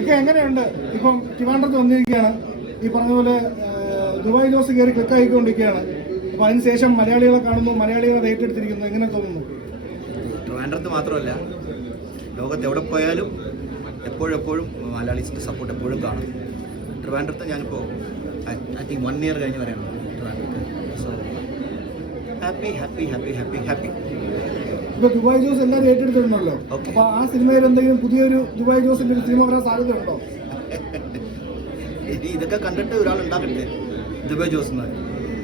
ഒക്കെ എങ്ങനെയുണ്ട്? ഇപ്പം ട്രിവാൻഡ്രത്ത് വന്നിരിക്കുകയാണ്. ഈ പറഞ്ഞ പോലെ ഏഹ്, ദുബായ് ജോസ് കയറി ക്ലിക്ക് ആയിക്കൊണ്ടിരിക്കുകയാണ്. അപ്പൊ അതിനുശേഷം മലയാളികളെ കാണുന്നു മലയാളികളെ റേറ്റ് എടുത്തിരിക്കുന്നു. എങ്ങനെ തോന്നുന്നു? ട്രിവാൻഡ്രത്ത് മാത്രമല്ല ലോകത്ത് എവിടെ പോയാലും എപ്പോഴെപ്പോഴും എപ്പോഴും മലയാളീസിന്റെ സപ്പോർട്ട് എപ്പോഴും കാണും. ട്രിവാൻഡ്രത്ത് ഞാനിപ്പോൾ ഐ തിങ്ക് വൺ ഇയർ കഴിഞ്ഞ് വരെയാണ് ട്രിവാൻഡ്രത്ത്. So happy happy happy happy happy ഇപ്പൊ ദുബായ് ജോസ് എല്ലാവരും ഏറ്റെടുത്തിട്ടുണ്ടല്ലോ. അപ്പൊ ആ സിനിമയിൽ എന്തെങ്കിലും പുതിയൊരു ദുബായ് ജോസിന്റെ ഒരു സിനിമ വരാൻ സാധ്യതയുണ്ടോ ഇനി ഇതൊക്കെ കണ്ടിട്ട് ഒരാൾ ഉണ്ടാക്കട്ടെ? ദുബായ് ജോസ് എന്ന്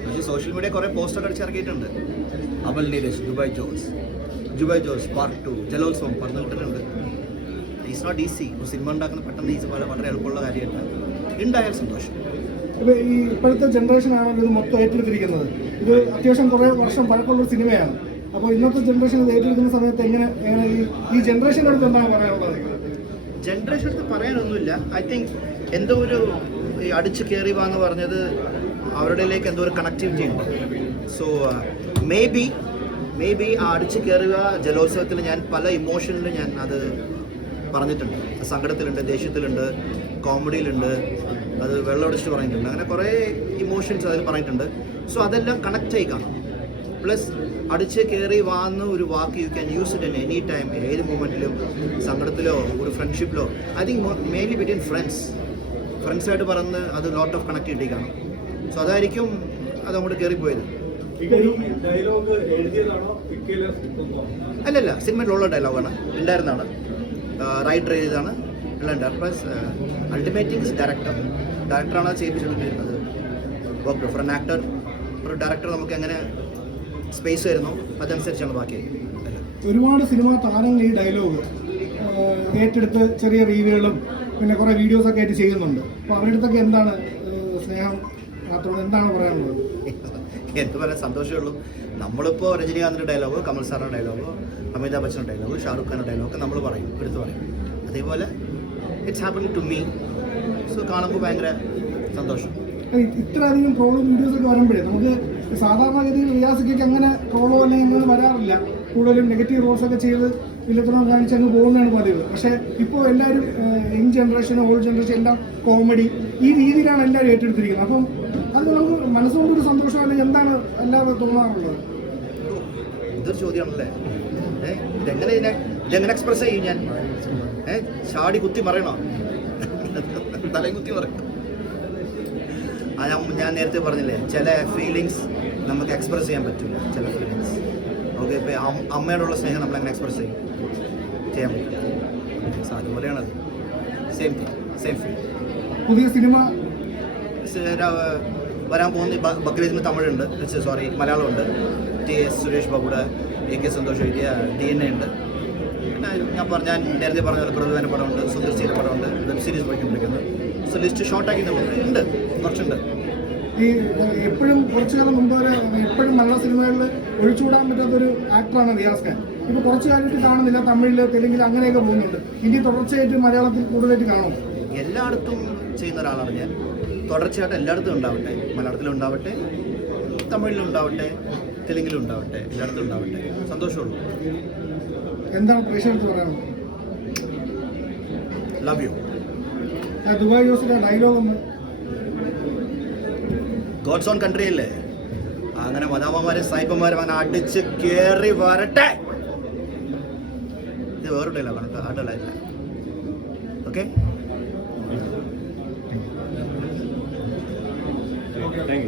പക്ഷേ സോഷ്യൽ മീഡിയ കുറെ poster അടിച്ചിറക്കിയിട്ടുണ്ട് Amal Neeraj Dubai Jose. Dubai Jose part two ജലോത്സവം പറഞ്ഞു പറഞ്ഞിട്ടുണ്ട്. ഈസ് നോട്ട് ഈസി ഒരു സിനിമ ഉണ്ടാക്കുന്ന പെട്ടെന്ന് ഈസി പോലെ വളരെ എളുപ്പമുള്ള കാര്യമല്ല ഉണ്ടായാൽ സന്തോഷം. ഈ ഇപ്പോഴത്തെ ജനറേഷൻ ആണല്ലോ ഇത് മൊത്തം ഏറ്റെടുത്തിരിക്കുന്നത്. ഇത് അത്യാവശ്യം കുറേ വർഷം പഴക്കമുള്ള സിനിമയാണ്. അപ്പോൾ ഇന്നത്തെ ജനറേഷൻ ഏറ്റെടുക്കുന്ന സമയത്ത് എങ്ങനെ എങ്ങനെ ഈ ഈ ജനറേഷന്റെ അടുത്ത് എന്താണ് പറയാനുള്ളത്? ജനറേഷൻ അടുത്ത് പറയാനൊന്നുമില്ല. ഐ തിങ്ക് എന്തോ ഒരു ഈ അടിച്ചു കയറി വാന്ന് പറഞ്ഞത് അവരുടെയിലേക്ക് എന്തോ ഒരു കണക്ടിവിറ്റി ഉണ്ട്. So maybe maybe ആ അടിച്ചു കയറുക ജലോത്സവത്തിൽ ഞാൻ പല ഇമോഷനിലും ഞാൻ അത് പറഞ്ഞിട്ടുണ്ട്. സങ്കടത്തിലുണ്ട് ദേഷ്യത്തിലുണ്ട് കോമഡിയിലുണ്ട് അത് വെള്ളമടിച്ച് പറഞ്ഞിട്ടുണ്ട് അങ്ങനെ കുറേ ഇമോഷൻസ് അതിൽ പറഞ്ഞിട്ടുണ്ട്. സോ അതെല്ലാം കണക്റ്റ് ആയി കാണും. പ്ലസ് അടിച്ച് കയറി വാന്ന് ഒരു വാക്ക് you can use it in any time ഏത് മൂമെന്റിലും സങ്കടത്തിലോ ഒരു ഫ്രണ്ട്ഷിപ്പിലോ I think mainly between friends ഫ്രണ്ട്സായിട്ട് പറഞ്ഞ് അത് ലോട്ട് ഓഫ് കണക്ടിവിറ്റി കാണും. സോ അതായിരിക്കും അത് അങ്ങോട്ട് കയറിപ്പോയത് അല്ലല്ല സിനിമയിലുള്ള ഡയലോഗാണ് ഉണ്ടായിരുന്നതാണ്. റൈറ്റർ ചെയ്താണ് ഉണ്ടായിരുന്നു പ്ലസ് അൾട്ടിമേറ്റ് ഇസ് ഡയറക്ടർ ഡയറക്ടറാണ് ചെയ്യിപ്പിച്ചുകൊണ്ടിരിക്കുന്നത് വർക്ക് എൻ ആക്ടർ ഒരു ഡയറക്ടർ നമുക്ക് എങ്ങനെ സ്പേസ് വരുന്നു. അതനുസരിച്ചാണ് ബാക്കി. ഒരുപാട് സിനിമാ താരങ്ങൾ ഈ ഡയലോഗ് ഏറ്റെടുത്ത് ചെറിയ റീവുകളും പിന്നെ കുറേ വീഡിയോസൊക്കെ ആയിട്ട് ചെയ്യുന്നുണ്ട്. അപ്പോൾ അവരുടെ അടുത്തൊക്കെ എന്താണ് സ്നേഹം? മാത്രം എന്താണ് പറയാനുള്ളത്? എന്ത് പറയാൻ സന്തോഷമുള്ളൂ നമ്മളിപ്പോൾ രജനീകാന്തിന്റെ ഡയലോഗോ കമൽ സാറിന്റെ ഡയലോഗ് അമിതാഭ് ബച്ചന്റെ ഡയലോഗ് ഷാറുഖ് ഖാന്റെ ഡയലോഗ് നമ്മൾ പറയും എടുത്ത് പറയും. അതേപോലെ it's happening to me so കാണുമ്പോൾ ഭയങ്കര സന്തോഷം. ഇത്രയധികം ഇത്രയധികം വീഡിയോസ് വീഡിയോസൊക്കെ വരുമ്പോഴേ നമുക്ക് സാധാരണഗതിയിൽ റിയാസിക്കൊക്കെ അങ്ങനെ ട്രോളോ അല്ലെങ്കിൽ അങ്ങനെ വരാറില്ല. കൂടുതലും നെഗറ്റീവ് റോൾസ് ഒക്കെ ചെയ്ത് വില്ലത്തണം കാണിച്ച് അങ്ങ് പോകുന്നതാണ് പതിവ്. പക്ഷേ ഇപ്പോൾ എല്ലാവരും യങ് ജനറേഷൻ ഓൾഡ് ജനറേഷൻ എല്ലാം കോമഡി ഈ രീതിയിലാണ് എല്ലാവരും ഏറ്റെടുത്തിരിക്കുന്നത്. അപ്പം അത് നമുക്ക് മനസ്സുകൊണ്ടൊരു സന്തോഷം അല്ലെങ്കിൽ എന്താണ് എല്ലാവരും തോന്നാറുള്ളത്? ചോദ്യമാണല്ലേ? ഇതെങ്ങനെ എക്സ്പ്രസ് ചെയ്യും ഞാൻ? ചാടി കുത്തി മറയണോ? തലയും കുത്തി മറയണം. ആ ഞാൻ നേരത്തെ പറഞ്ഞില്ലേ ചില ഫീലിങ്സ് നമുക്ക് എക്സ്പ്രസ് ചെയ്യാൻ പറ്റില്ല ചില ഫീലിങ്സ് ഓക്കെ ഇപ്പം അമ്മയോടുള്ള സ്നേഹം നമ്മൾ അങ്ങനെ എക്സ്പ്രസ് ചെയ്യും. ചെയ്യാൻ പറ്റില്ല അതുപോലെയാണ് അത്. സെയിം തിങ് സെയിം ഫീൽ പുതിയ സിനിമ? വരാൻ പോകുന്ന ബക്രീദിന് തമിഴുണ്ട്. സോറി മലയാളമുണ്ട്. ടി എസ് സുരേഷ് ബാബുടെ എ കെ സന്തോഷ് എഴുതിയ ഡി എൻ എ ഉണ്ട്. ഞാൻ പറഞ്ഞ നേരത്തെ പറഞ്ഞ പോലെ പ്രധാന പടമുണ്ട് സുദർശീല പടമുണ്ട് വെബ് സീരീസ് പോയിക്കൊണ്ടിരിക്കുന്നത് സോ ലിസ്റ്റ് ഷോർട്ടാക്കി ഉണ്ട് കുറച്ചുണ്ട്. ഈ എപ്പോഴും കുറച്ചു കാലം മുമ്പ് വരെ എപ്പോഴും മലയാള സിനിമകളിൽ ഒഴിച്ചുകൂടാൻ പറ്റാത്തൊരു ആക്ടറാണ് റിയാസ് ഖാൻ. ഇപ്പോൾ കുറച്ച് കാലമായിട്ട് കാണുന്നില്ല തമിഴിൽ തെലുങ്കിൽ അങ്ങനെയൊക്കെ പോകുന്നുണ്ട്. ഇനി തുടർച്ചയായിട്ട് മലയാളത്തിൽ കൂടുതലായിട്ട് കാണും എല്ലായിടത്തും ചെയ്യുന്ന ഒരാളാണ് ഞാൻ. തുടർച്ചയായിട്ട് എല്ലായിടത്തും ഉണ്ടാവട്ടെ. മലയാളത്തിലും ഉണ്ടാവട്ടെ തമിഴിലും ഉണ്ടാവട്ടെ തെലുങ്കിലും ഉണ്ടാവട്ടെ എല്ലായിടത്തും ഉണ്ടാവട്ടെ. സന്തോഷമുള്ളൂ. എന്താണ് പ്രേക്ഷകർക്ക് പറയാനുള്ളത്? ലവ് യു ദുബായ് ജോസിന്റെ ഡയലോഗ് ഒന്ന്. ഗോഡ്സ് ഓൺ കൺട്രി അല്ലേ? അങ്ങനെ മദാമ്മമാരും സായിപ്പന്മാരും അങ്ങനെ അടിച്ച് കേറി വരട്ടെ. ഇത് വേറെ ഡയലോഗാണ് കേട്ടോ. ആ ഡയലോഗില്ല ഓക്കെ താങ്ക് യു